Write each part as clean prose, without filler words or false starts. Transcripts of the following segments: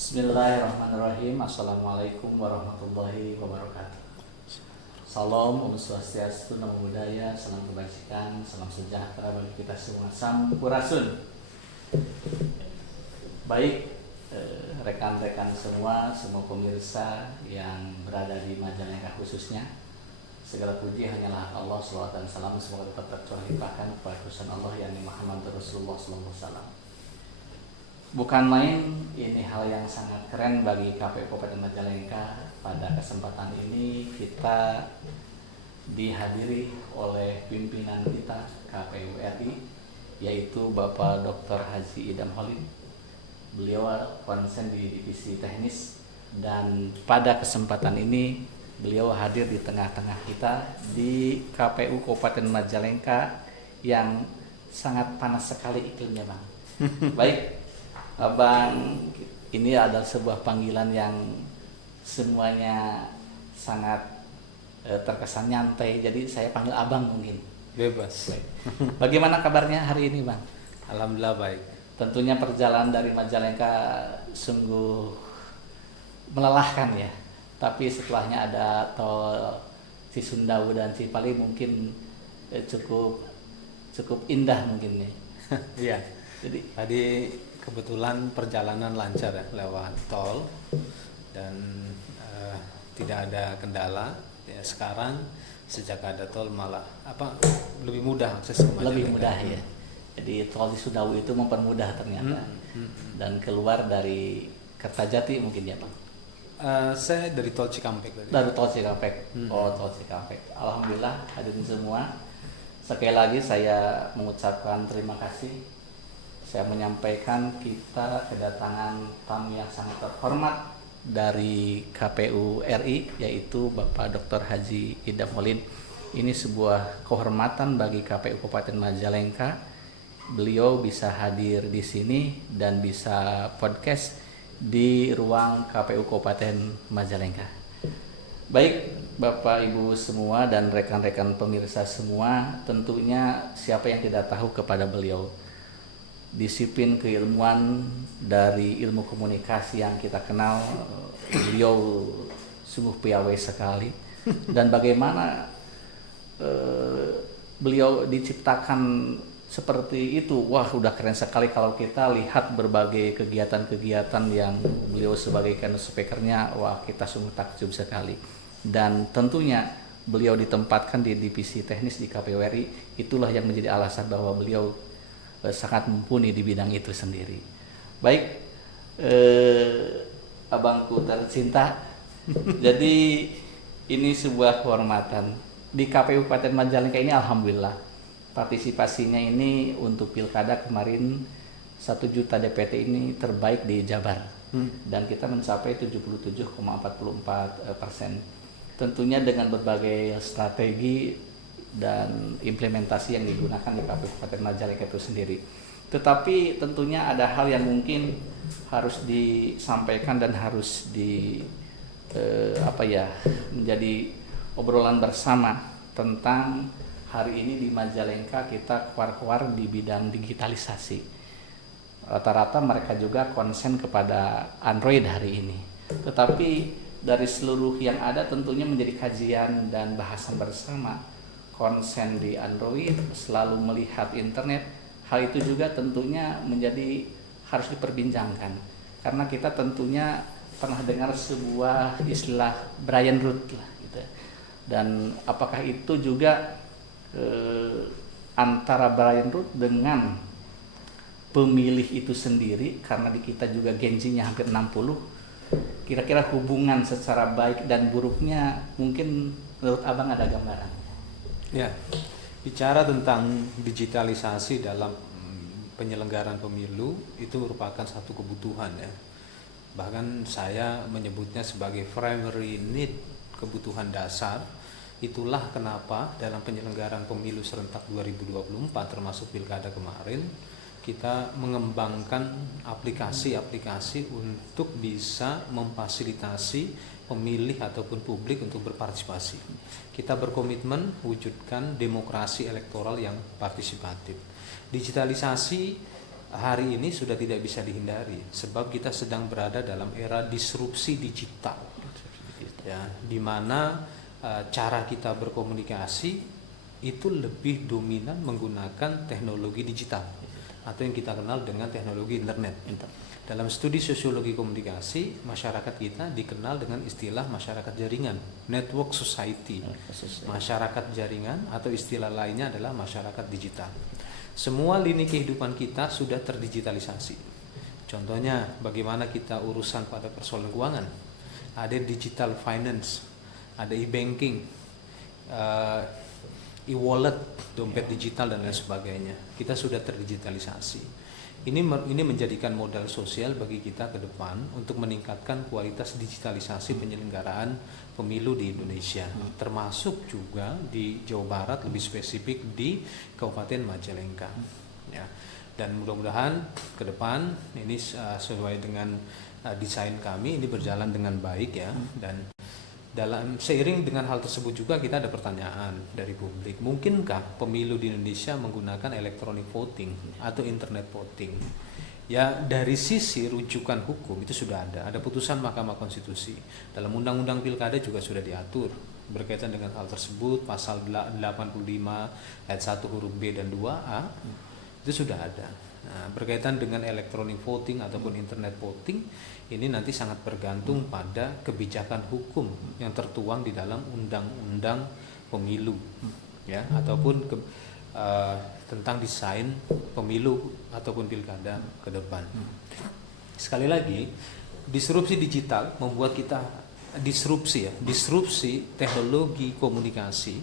Bismillahirrahmanirrahim. Assalamualaikum warahmatullahi wabarakatuh. Salam, Om Swastiastu, Namo Buddhaya, salam kebajikan, salam sejahtera bagi kita semua. Sampurasun. Baik, rekan-rekan semua pemirsa yang berada di Majalengka khususnya, segala puji hanyalah Allah, salawat dan salam semoga tetap tercurahkan kepada utusan Allah yakni Muhammad Rasulullah SAW. Bukan main, ini hal yang sangat keren bagi KPU Kabupaten Majalengka. Pada kesempatan ini kita dihadiri oleh pimpinan kita KPU RI, yaitu Bapak Dr. Haji Idam Holid. Beliau konsen di divisi teknis, dan pada kesempatan ini beliau hadir di tengah-tengah kita di KPU Kabupaten Majalengka yang sangat panas sekali iklimnya, Bang. Baik, Abang, ini adalah sebuah panggilan yang semuanya sangat terkesan nyantai, jadi saya panggil Abang mungkin. Bebas. Baik. Bagaimana kabarnya hari ini, Bang? Alhamdulillah baik. Tentunya perjalanan dari Majalengka sungguh melelahkan ya. Tapi setelahnya ada tol Cisundawu dan Cipali mungkin cukup indah mungkin nih. Iya. Jadi Tadi kebetulan perjalanan lancar ya, lewat tol dan tidak ada kendala. Ya, sekarang sejak ada tol malah lebih mudah akses ke Majalengka. lebih mudah ya. Jadi tol Cisundawu itu mempermudah ternyata. Dan keluar dari Kertajati mungkin ya, Bang. Saya dari tol Cikampek tadi. Dari tol Cikampek. Oh, tol Cikampek. Alhamdulillah hadirin semua. Sekali lagi saya mengucapkan terima kasih. Saya menyampaikan kita kedatangan tamu yang sangat terhormat dari KPU RI, yaitu Bapak Dr. Haji Idam Holid. Ini sebuah kehormatan bagi KPU Kabupaten Majalengka. Beliau bisa hadir di sini dan bisa podcast di ruang KPU Kabupaten Majalengka. Baik, Bapak Ibu semua dan rekan-rekan pemirsa semua, tentunya siapa yang tidak tahu kepada beliau. Disiplin keilmuan dari ilmu komunikasi yang kita kenal, beliau sungguh piawai sekali. Dan bagaimana beliau diciptakan seperti itu, wah udah keren sekali kalau kita lihat berbagai kegiatan-kegiatan yang beliau sebagai keynote speaker-nya, wah kita sungguh takjub sekali. Dan tentunya beliau ditempatkan di divisi teknis di KPU RI, itulah yang menjadi alasan bahwa beliau sangat mumpuni di bidang itu sendiri. Baik, abangku tercinta, jadi ini sebuah kehormatan di KPU Kabupaten Majalengka ini. Alhamdulillah partisipasinya ini untuk pilkada kemarin 1 juta DPT ini terbaik di Jabar, dan kita mencapai 77,44%. Tentunya dengan berbagai strategi dan implementasi yang digunakan di KPU Kabupaten Majalengka itu sendiri. Tetapi tentunya ada hal yang mungkin harus disampaikan dan harus menjadi obrolan bersama tentang hari ini di Majalengka kita keluar-keluar di bidang digitalisasi. Rata-rata mereka juga konsen kepada Android hari ini. Tetapi dari seluruh yang ada tentunya menjadi kajian dan bahasan bersama. Konsen di Android, selalu melihat internet, hal itu juga tentunya harus diperbincangkan, karena kita tentunya pernah dengar sebuah istilah Brian Root lah gitu. Dan apakah itu juga antara Brian Root dengan pemilih itu sendiri, karena di kita juga genjinya hampir 60, kira-kira hubungan secara baik dan buruknya mungkin menurut abang ada gambaran? Ya, bicara tentang digitalisasi dalam penyelenggaraan pemilu itu merupakan satu kebutuhan ya. Bahkan saya menyebutnya sebagai primary need, kebutuhan dasar. Itulah kenapa dalam penyelenggaraan pemilu serentak 2024 termasuk pilkada kemarin, kita mengembangkan aplikasi-aplikasi untuk bisa memfasilitasi pemilih ataupun publik untuk berpartisipasi. Kita berkomitmen wujudkan demokrasi elektoral yang partisipatif. Digitalisasi hari ini sudah tidak bisa dihindari, sebab kita sedang berada dalam era disrupsi digital, ya, di mana cara kita berkomunikasi itu lebih dominan menggunakan teknologi digital atau yang kita kenal dengan teknologi internet. Dalam studi sosiologi komunikasi, masyarakat kita dikenal dengan istilah masyarakat jaringan, network society. Masyarakat jaringan atau istilah lainnya adalah masyarakat digital. Semua lini kehidupan kita sudah terdigitalisasi. Contohnya, bagaimana kita urusan pada persoalan keuangan. Ada digital finance, ada e-banking, e-wallet, dompet digital dan lain sebagainya. Kita sudah terdigitalisasi. Ini menjadikan modal sosial bagi kita ke depan untuk meningkatkan kualitas digitalisasi penyelenggaraan pemilu di Indonesia, termasuk juga di Jawa Barat, lebih spesifik di Kabupaten Majalengka. Ya. Dan mudah-mudahan ke depan ini sesuai dengan desain kami ini berjalan dengan baik ya. Dan dalam seiring dengan hal tersebut juga kita ada pertanyaan dari publik, mungkinkah pemilu di Indonesia menggunakan electronic voting atau internet voting? Ya, dari sisi rujukan hukum itu sudah ada putusan Mahkamah Konstitusi. Dalam Undang-Undang Pilkada juga sudah diatur berkaitan dengan hal tersebut, pasal 85 ayat 1 huruf B dan 2A itu sudah ada. Nah, berkaitan dengan electronic voting ataupun internet voting, ini nanti sangat bergantung pada kebijakan hukum yang tertuang di dalam undang-undang pemilu, ya, ataupun tentang desain pemilu ataupun pilkada ke depan. Sekali lagi, disrupsi digital membuat kita disrupsi teknologi komunikasi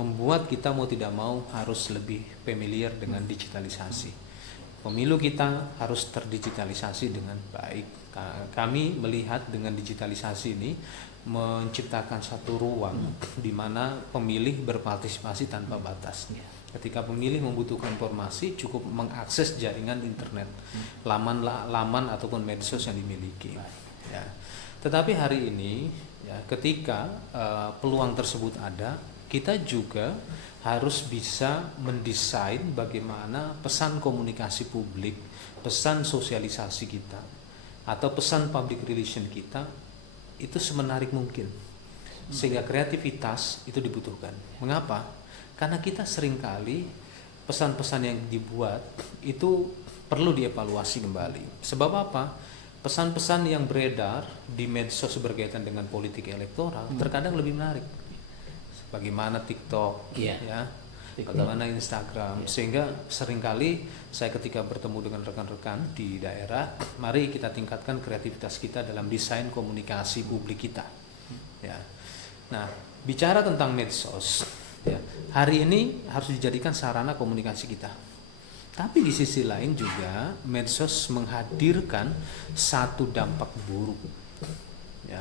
membuat kita mau tidak mau harus lebih familiar dengan digitalisasi. Pemilu kita harus terdigitalisasi dengan baik. Kami melihat dengan digitalisasi ini menciptakan satu ruang di mana pemilih berpartisipasi tanpa batas. Ketika pemilih membutuhkan informasi, cukup mengakses jaringan internet, laman ataupun medsos yang dimiliki. Ya. Tetapi hari ini, ya, ketika peluang tersebut ada, kita juga harus bisa mendesain bagaimana pesan komunikasi publik, pesan sosialisasi kita, atau pesan public relation kita itu semenarik mungkin, sehingga kreativitas itu dibutuhkan. Mengapa? Karena kita seringkali pesan-pesan yang dibuat itu perlu dievaluasi kembali. Sebab apa? Pesan-pesan yang beredar di medsos berkaitan dengan politik elektoral terkadang lebih menarik. Bagaimana TikTok, ya, bagaimana Instagram, sehingga seringkali saya ketika bertemu dengan rekan-rekan di daerah, mari kita tingkatkan kreativitas kita dalam desain komunikasi publik kita. Ya. Nah, bicara tentang medsos, ya, hari ini harus dijadikan sarana komunikasi kita. Tapi di sisi lain juga medsos menghadirkan satu dampak buruk. Ya.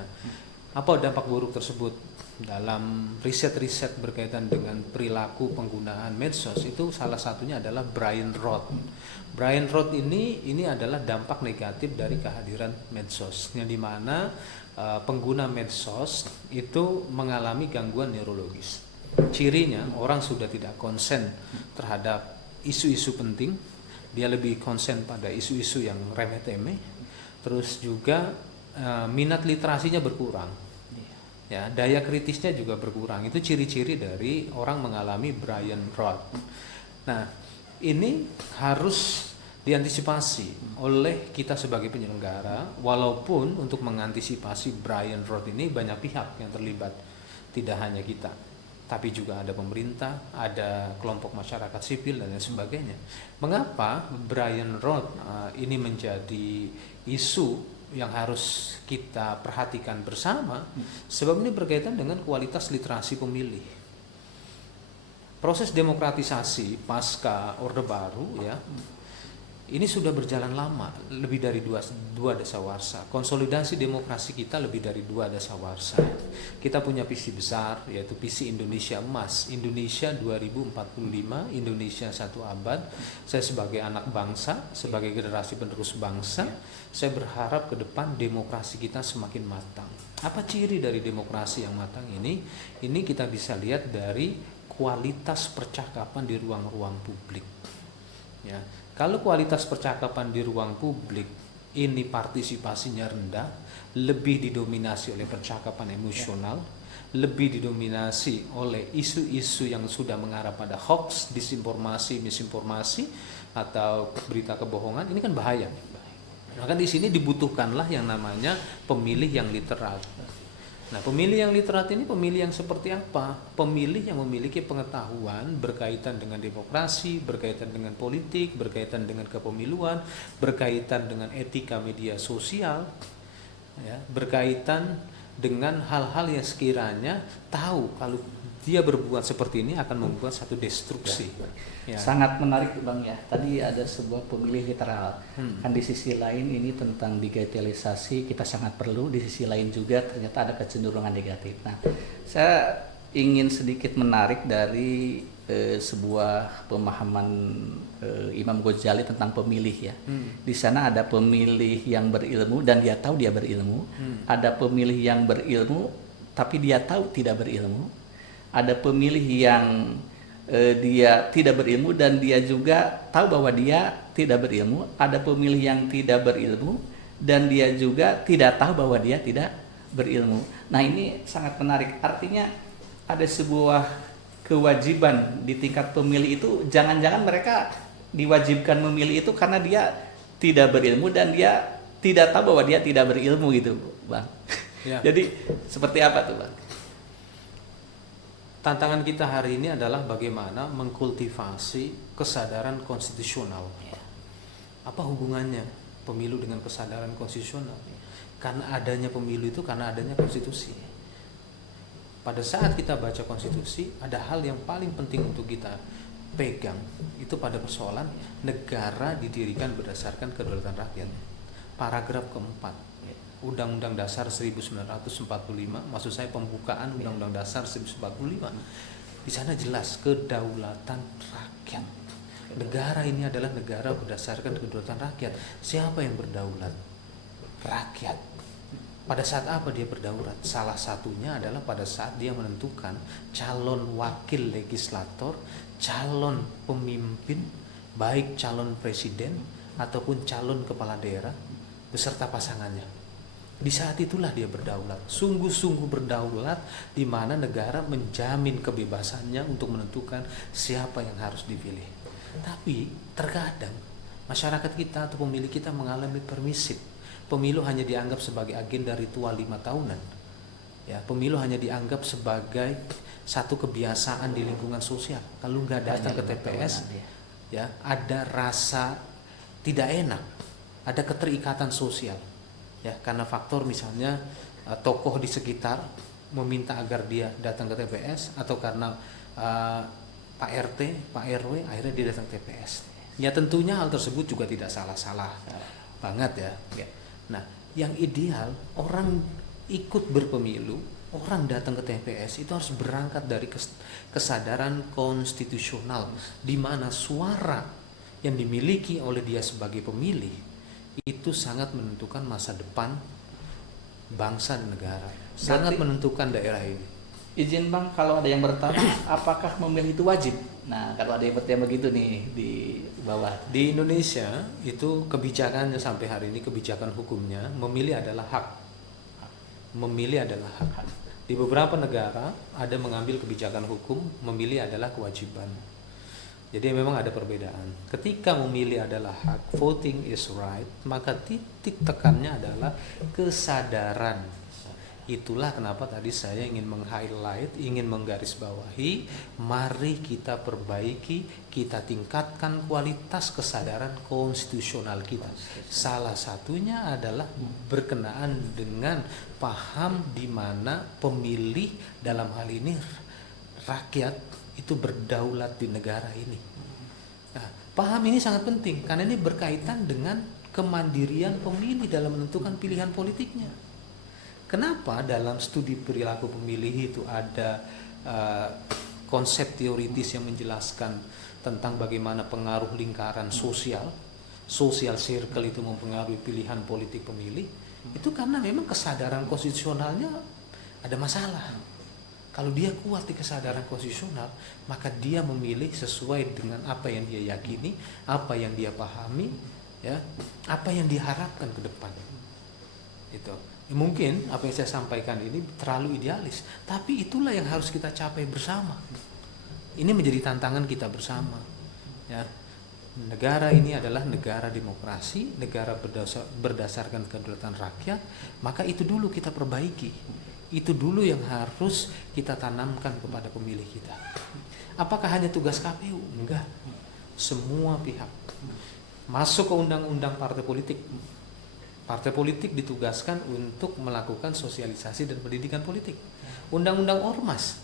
Apa dampak buruk tersebut? Dalam riset-riset berkaitan dengan perilaku penggunaan medsos itu salah satunya adalah brain rot. Brain rot ini adalah dampak negatif dari kehadiran medsos, yang dimana pengguna medsos itu mengalami gangguan neurologis. Cirinya orang sudah tidak konsen terhadap isu-isu penting, dia lebih konsen pada isu-isu yang remeh-temeh, terus juga minat literasinya berkurang. Ya, daya kritisnya juga berkurang. Itu ciri-ciri dari orang mengalami brain rot. Nah, ini harus diantisipasi oleh kita sebagai penyelenggara, walaupun untuk mengantisipasi brain rot ini banyak pihak yang terlibat. Tidak hanya kita, tapi juga ada pemerintah, ada kelompok masyarakat sipil dan lain sebagainya. Mengapa brain rot ini menjadi isu yang harus kita perhatikan bersama? Sebab ini berkaitan dengan kualitas literasi pemilih. Proses demokratisasi pasca Orde Baru, ya, ini sudah berjalan lama, lebih dari dua dasawarsa. Konsolidasi demokrasi kita lebih dari 2 dasawarsa. Kita punya visi besar, yaitu visi Indonesia Emas, Indonesia 2045, Indonesia 1 abad. Saya sebagai anak bangsa, sebagai generasi penerus bangsa, saya berharap ke depan demokrasi kita semakin matang. Apa ciri dari demokrasi yang matang ini? Ini kita bisa lihat dari kualitas percakapan di ruang-ruang publik. Ya, Kalau kualitas percakapan di ruang publik ini partisipasinya rendah, lebih didominasi oleh percakapan emosional, lebih didominasi oleh isu-isu yang sudah mengarah pada hoax, disinformasi, misinformasi, atau berita kebohongan, ini kan bahaya. Maka di sini dibutuhkanlah yang namanya pemilih yang literat. Nah, pemilih yang literat ini pemilih yang seperti apa? Pemilih yang memiliki pengetahuan berkaitan dengan demokrasi, berkaitan dengan politik, berkaitan dengan kepemiluan, berkaitan dengan etika media sosial, ya, berkaitan dengan hal-hal yang sekiranya tahu kalau dia berbuat seperti ini akan membuat satu destruksi. Ya. Sangat menarik Bang ya. Tadi ada sebuah pemilih literal. Kan di sisi lain ini tentang digitalisasi kita sangat perlu. Di sisi lain juga ternyata ada kecenderungan negatif. Nah, saya ingin sedikit menarik dari sebuah pemahaman Imam Ghazali tentang pemilih ya. Di sana ada pemilih yang berilmu dan dia tahu dia berilmu. Ada pemilih yang berilmu tapi dia tahu tidak berilmu. Ada pemilih yang dia tidak berilmu dan dia juga tahu bahwa dia tidak berilmu. Ada pemilih yang tidak berilmu dan dia juga tidak tahu bahwa dia tidak berilmu. Nah, ini sangat menarik. Artinya ada sebuah kewajiban di tingkat pemilih itu. Jangan-jangan mereka diwajibkan memilih itu karena dia tidak berilmu dan dia tidak tahu bahwa dia tidak berilmu gitu, Bang. Ya. Jadi seperti apa tuh, Bang? Tantangan kita hari ini adalah bagaimana mengkultivasi kesadaran konstitusional. Apa hubungannya pemilu dengan kesadaran konstitusional? Karena adanya pemilu itu karena adanya konstitusi. Pada saat kita baca konstitusi, ada hal yang paling penting untuk kita pegang, itu pada persoalan negara didirikan berdasarkan kedaulatan rakyat. Paragraf keempat Undang-Undang Dasar 1945, maksud saya pembukaan Undang-Undang Dasar 1945. Di sana jelas kedaulatan rakyat. Negara ini adalah negara berdasarkan kedaulatan rakyat. Siapa yang berdaulat? Rakyat. Pada saat apa dia berdaulat? Salah satunya adalah pada saat dia menentukan calon wakil legislator, calon pemimpin, baik calon presiden ataupun calon kepala daerah beserta pasangannya. Di saat itulah dia berdaulat, sungguh-sungguh berdaulat, di mana negara menjamin kebebasannya untuk menentukan siapa yang harus dipilih. Tapi terkadang masyarakat kita atau pemilih kita mengalami permisif. Pemilu hanya dianggap sebagai agenda ritual 5 tahunan. Ya, pemilu hanya dianggap sebagai satu kebiasaan di lingkungan sosial. Kalau nggak datang ke TPS, ya ada rasa tidak enak, ada keterikatan sosial. Ya, karena faktor misalnya tokoh di sekitar meminta agar dia datang ke TPS, atau karena Pak RT, Pak RW akhirnya dia datang ke TPS. Ya tentunya hal tersebut juga tidak salah-salah banget ya. Nah, yang ideal orang ikut berpemilu, orang datang ke TPS itu harus berangkat dari kesadaran konstitusional, di mana suara yang dimiliki oleh dia sebagai pemilih itu sangat menentukan masa depan bangsa dan negara, sangat menentukan daerah ini. Izin Bang, kalau ada yang bertanya apakah memilih itu wajib? Nah, kalau ada yang bertanya begitu nih di bawah. Di Indonesia itu kebijakannya sampai hari ini, kebijakan hukumnya memilih adalah hak. Memilih adalah hak. Di beberapa negara ada mengambil kebijakan hukum, memilih adalah kewajiban. Jadi memang ada perbedaan. Ketika memilih adalah hak, voting is right, maka titik tekannya adalah kesadaran. Itulah kenapa tadi saya ingin meng-highlight, ingin menggarisbawahi, mari kita perbaiki, kita tingkatkan kualitas kesadaran konstitusional kita. Salah satunya adalah berkenaan dengan paham di mana pemilih, dalam hal ini rakyat, itu berdaulat di negara ini. Nah, paham ini sangat penting karena ini berkaitan dengan kemandirian pemilih dalam menentukan pilihan politiknya. Kenapa dalam studi perilaku pemilih itu ada konsep teoritis yang menjelaskan tentang bagaimana pengaruh lingkaran sosial, social circle itu mempengaruhi pilihan politik pemilih? Itu karena memang kesadaran konstitusionalnya ada masalah. Kalau dia kuat di kesadaran konstitusional, maka dia memilih sesuai dengan apa yang dia yakini, apa yang dia pahami, ya, apa yang diharapkan ke depan. Itu. Ya, mungkin apa yang saya sampaikan ini terlalu idealis, tapi itulah yang harus kita capai bersama. Ini menjadi tantangan kita bersama. Ya. Negara ini adalah negara demokrasi, negara berdasarkan kedaulatan rakyat, maka itu dulu kita perbaiki. Itu dulu yang harus kita tanamkan kepada pemilih kita. Apakah hanya tugas KPU? Enggak. Semua pihak. Masuk ke undang-undang partai politik. Partai politik ditugaskan untuk melakukan sosialisasi dan pendidikan politik. Undang-undang ormas.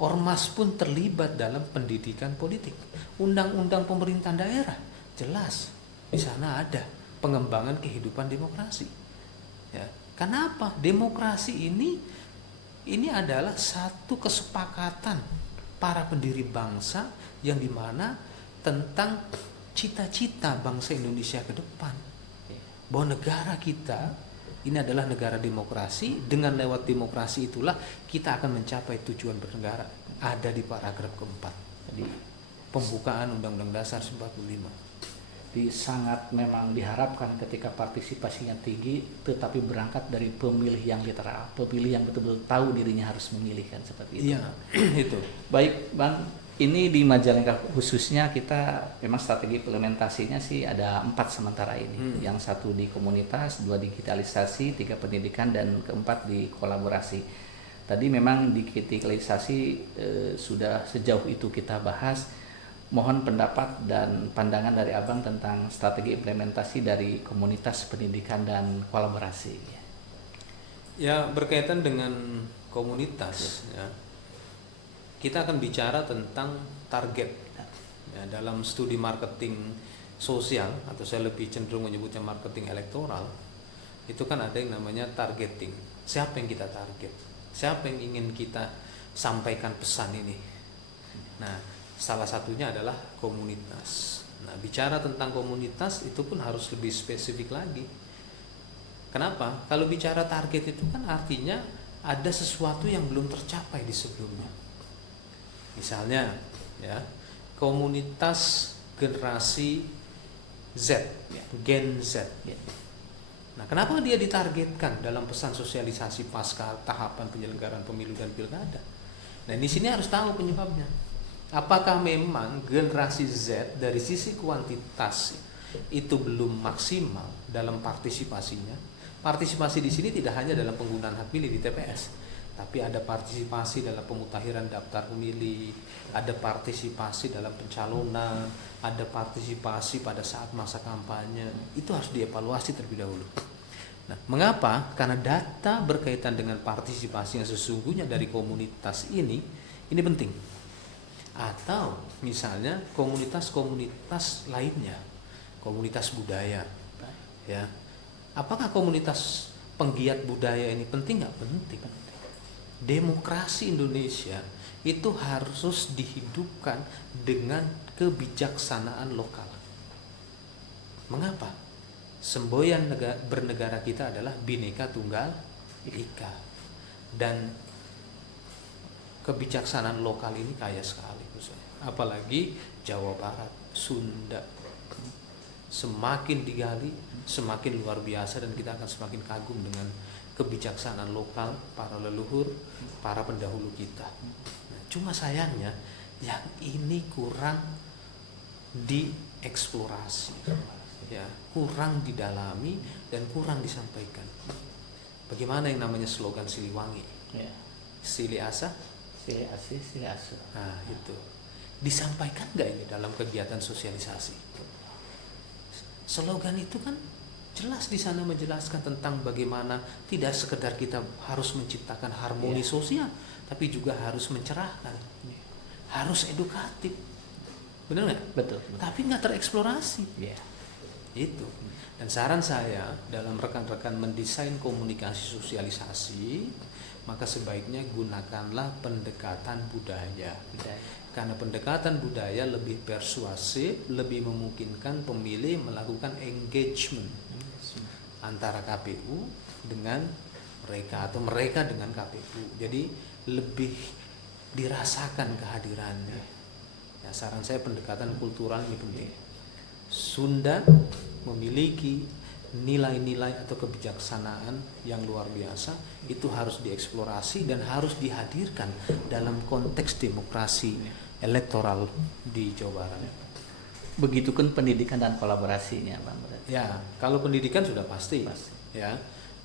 Ormas pun terlibat dalam pendidikan politik. Undang-undang pemerintahan daerah. Jelas. Di sana ada pengembangan kehidupan demokrasi. Ya. Kenapa? Demokrasi ini adalah satu kesepakatan para pendiri bangsa yang dimana tentang cita-cita bangsa Indonesia ke depan. Bahwa negara kita ini adalah negara demokrasi, dengan lewat demokrasi itulah kita akan mencapai tujuan bernegara. Ada di paragraf keempat. Jadi pembukaan Undang-Undang Dasar 45. Sangat memang diharapkan ketika partisipasinya tinggi, tetapi berangkat dari pemilih yang literal, pemilih yang betul-betul tahu dirinya harus memilih, kan seperti itu. Iya, itu. Baik Bang, ini di Majalengka khususnya kita memang strategi implementasinya sih ada 4 sementara ini. Yang 1 di komunitas, 2 digitalisasi, 3 pendidikan, dan keempat di kolaborasi. Tadi memang digitalisasi sudah sejauh itu kita bahas. Mohon pendapat dan pandangan dari Abang tentang strategi implementasi dari komunitas pendidikan dan kolaborasi. Ya, berkaitan dengan komunitas, ya, kita akan bicara tentang target. Ya, dalam studi marketing sosial, atau saya lebih cenderung menyebutnya marketing elektoral, itu kan ada yang namanya targeting. Siapa yang kita target? Siapa yang ingin kita sampaikan pesan ini? Nah, salah satunya adalah komunitas. Nah, bicara tentang komunitas itu pun harus lebih spesifik lagi. Kenapa? Kalau bicara target itu kan artinya ada sesuatu yang belum tercapai di sebelumnya. Misalnya, ya, komunitas generasi Z, Gen Z. Nah, kenapa dia ditargetkan dalam pesan sosialisasi pasca tahapan penyelenggaraan pemilu dan pilkada? Nah, di sini harus tahu penyebabnya. Apakah memang generasi Z dari sisi kuantitas itu belum maksimal dalam partisipasinya? Partisipasi di sini tidak hanya dalam penggunaan hak pilih di TPS, tapi ada partisipasi dalam pemutakhiran daftar pemilih, ada partisipasi dalam pencalonan, ada partisipasi pada saat masa kampanye. Itu harus dievaluasi terlebih dahulu. Nah, mengapa? Karena data berkaitan dengan partisipasi yang sesungguhnya dari komunitas ini penting. Atau misalnya komunitas-komunitas lainnya, komunitas budaya, ya. Apakah komunitas penggiat budaya ini penting? Nggak penting. Demokrasi Indonesia itu harus dihidupkan dengan kebijaksanaan lokal. Mengapa? Semboyan bernegara kita adalah Bhinneka Tunggal Ika, dan kebijaksanaan lokal ini kaya sekali. Apalagi Jawa Barat, Sunda, semakin digali semakin luar biasa, dan kita akan semakin kagum dengan kebijaksanaan lokal para leluhur, para pendahulu kita. Nah, cuma sayangnya yang ini kurang dieksplorasi, ya, kurang didalami dan kurang disampaikan. Bagaimana yang namanya slogan Siliwangi? Ya. Sili Asa, Sili Asi, Sili Asu. Nah, itu disampaikan nggak ini dalam kegiatan sosialisasi? Slogan itu kan jelas di sana menjelaskan tentang bagaimana tidak sekedar kita harus menciptakan harmoni sosial, tapi juga harus mencerahkan, harus edukatif, benar nggak? Betul. Tapi nggak tereksplorasi. Itu. Dan saran saya dalam rekan-rekan mendesain komunikasi sosialisasi, maka sebaiknya gunakanlah pendekatan budaya. Karena pendekatan budaya lebih persuasif, lebih memungkinkan pemilih melakukan engagement antara KPU dengan mereka, atau mereka dengan KPU. Jadi lebih dirasakan kehadirannya. Ya, saran saya pendekatan kultural ini penting. Sunda memiliki nilai-nilai atau kebijaksanaan yang luar biasa, itu harus dieksplorasi dan harus dihadirkan dalam konteks demokrasi elektoral di Jawa Barat. Begitupun pendidikan dan kolaborasinya, Bang. Ya, kalau pendidikan sudah pasti. Ya.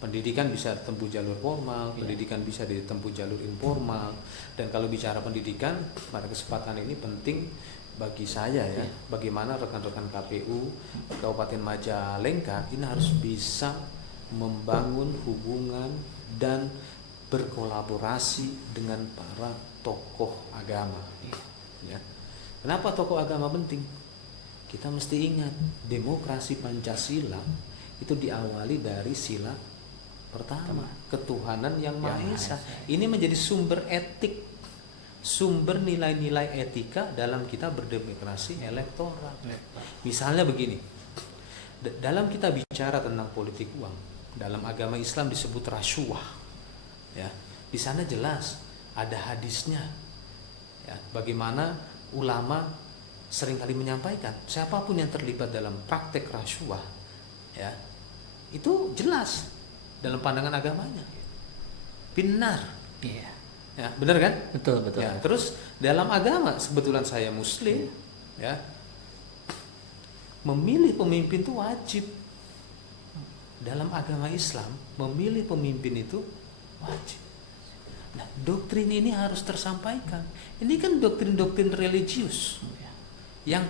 Pendidikan bisa ditempuh jalur formal, pendidikan bisa ditempuh jalur informal. Dan kalau bicara pendidikan, pada kesempatan ini penting bagi saya ya, bagaimana rekan-rekan KPU Kabupaten Majalengka ini harus bisa membangun hubungan dan berkolaborasi dengan para tokoh agama. Ya. Kenapa tokoh agama penting? Kita mesti ingat, demokrasi Pancasila itu diawali dari sila pertama, ketuhanan yang Maha Esa. Ini menjadi sumber etik, sumber nilai-nilai etika dalam kita berdemokrasi elektoral. Misalnya begini, dalam kita bicara tentang politik uang, dalam agama Islam disebut rasyuah. Ya, di sana jelas ada hadisnya. Ya, bagaimana ulama seringkali menyampaikan, siapapun yang terlibat dalam praktek rasyuah, ya, itu jelas dalam pandangan agamanya benar. Iya. Ya, benar kan? Betul. Ya, terus dalam agama, kebetulan saya Muslim, ya, memilih pemimpin itu wajib. Dalam agama Islam, memilih pemimpin itu wajib. Nah, doktrin ini harus tersampaikan. Ini kan doktrin-doktrin religius yang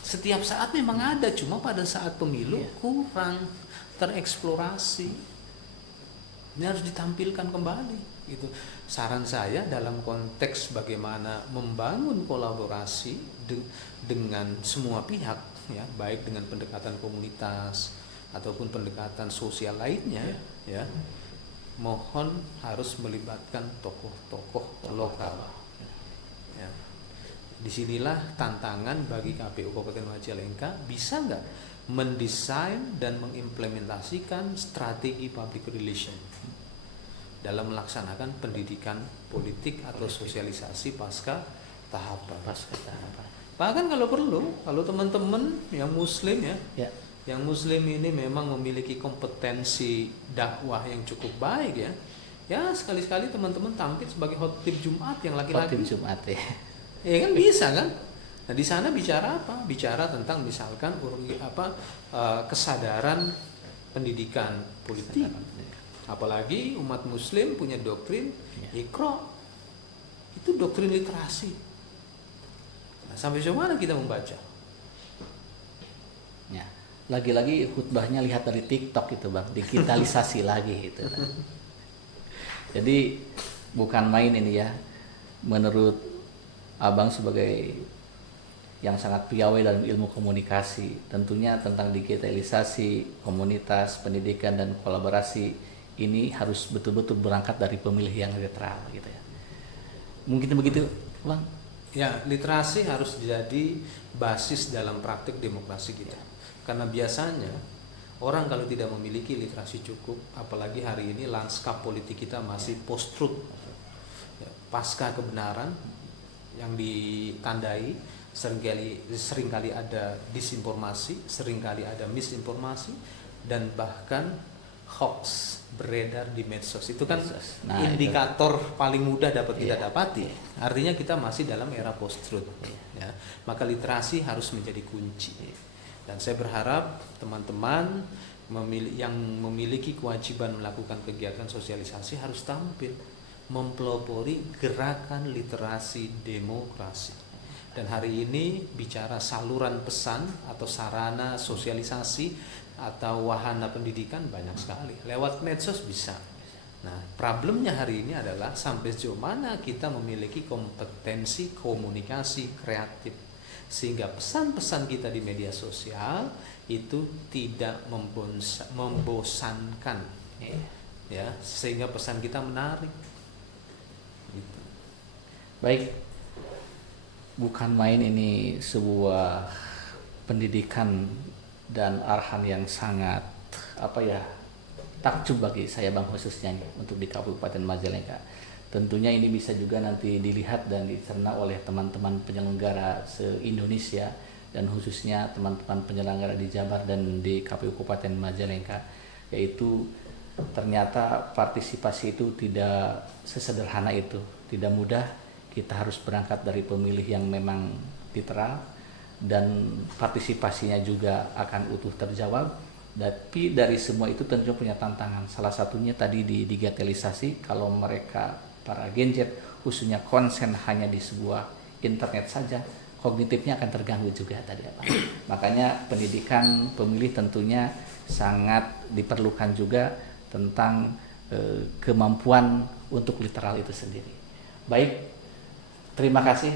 setiap saat memang ada, cuma pada saat pemilu kurang tereksplorasi. Ini harus ditampilkan kembali. Itu saran saya dalam konteks bagaimana membangun kolaborasi dengan semua pihak, ya, baik dengan pendekatan komunitas ataupun pendekatan sosial lainnya, ya, mohon harus melibatkan tokoh-tokoh lokal. Ya. Disinilah tantangan bagi KPU Kabupaten Majalengka, bisa nggak mendesain dan mengimplementasikan strategi public relation dalam melaksanakan pendidikan politik atau sosialisasi pasca tahapan. Bahkan kalau perlu, kalau teman-teman yang Muslim ya, yang Muslim ini memang memiliki kompetensi dakwah yang cukup baik ya sekali-sekali teman-teman tampil sebagai khotib Jumat yang laki-laki. Khotib Jumat ya kan bisa kan? Nah, di sana bicara apa? Bicara tentang misalkan kesadaran pendidikan politik. Apalagi umat Muslim punya doktrin Iqra. Itu doktrin literasi. Nah, sampai sejauh mana kita membaca? Ya, lagi-lagi khutbahnya lihat dari TikTok itu, Bang, digitalisasi lagi itu. Jadi bukan main ini ya. Menurut Abang sebagai yang sangat piawai dalam ilmu komunikasi, tentunya tentang digitalisasi, komunitas, pendidikan dan kolaborasi ini harus betul-betul berangkat dari pemilih yang netral gitu ya. Mungkin begitu, Bang? Ya, literasi harus jadi basis dalam praktik demokrasi kita. Karena biasanya orang kalau tidak memiliki literasi cukup, apalagi hari ini lanskap politik kita masih post-truth, ya, pasca kebenaran yang ditandai seringkali ada disinformasi, seringkali ada misinformasi, dan bahkan hoax beredar di medsos. Itu kan indikator paling mudah dapat kita dapati. Artinya kita masih dalam era post-truth. Ya. Maka literasi harus menjadi kunci. Dan saya berharap teman-teman yang memiliki kewajiban melakukan kegiatan sosialisasi harus tampil mempelopori gerakan literasi demokrasi. Dan hari ini bicara saluran pesan atau sarana sosialisasi atau wahana pendidikan banyak sekali. Lewat medsos bisa. Nah, problemnya hari ini adalah sampai sejauh mana kita memiliki kompetensi komunikasi kreatif sehingga pesan-pesan kita di media sosial itu tidak membosankan, ya, sehingga pesan kita menarik. Gitu. Baik. Bukan main, ini sebuah pendidikan dan arahan yang sangat takjub bagi saya, Bang, khususnya untuk di Kabupaten Majalengka. Tentunya ini bisa juga nanti dilihat dan dicerna oleh teman-teman penyelenggara se-Indonesia dan khususnya teman-teman penyelenggara di Jabar dan di KPU Kabupaten Majalengka, yaitu ternyata partisipasi itu tidak sesederhana itu, tidak mudah. Kita harus berangkat dari pemilih yang memang literal dan partisipasinya juga akan utuh terjawab. Tapi dari semua itu tentunya punya tantangan. Salah satunya tadi di digitalisasi, kalau mereka para Genjet khususnya konsen hanya di sebuah internet saja, kognitifnya akan terganggu juga tadi Pak. Makanya pendidikan pemilih tentunya sangat diperlukan juga tentang kemampuan untuk literal itu sendiri. Baik, terima kasih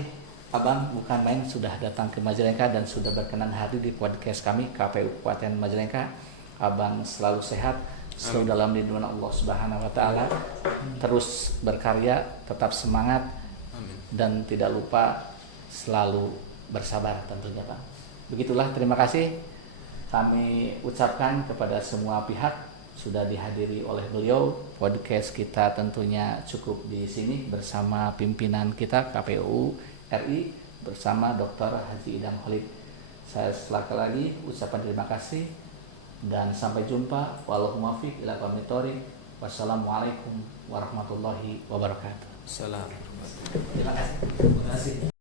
Abang, bukan main sudah datang ke Majalengka dan sudah berkenan hadir di podcast kami KPU Kabupaten Majalengka. Abang selalu sehat, selalu dalam lindungan Allah Subhanahu wa taala. Terus berkarya, tetap semangat dan tidak lupa selalu bersabar tentunya Pak. Begitulah, terima kasih kami ucapkan kepada semua pihak sudah dihadiri oleh beliau. Podcast kita tentunya cukup di sini bersama pimpinan kita KPU RI bersama Dr. Haji Idham Khalid. Saya sekali lagi ucapan terima kasih dan sampai jumpa. Wallahu muwaffiq ila aqwamit thoriq. Wassalamualaikum warahmatullahi wabarakatuh. Salam. Terima kasih. Terima kasih.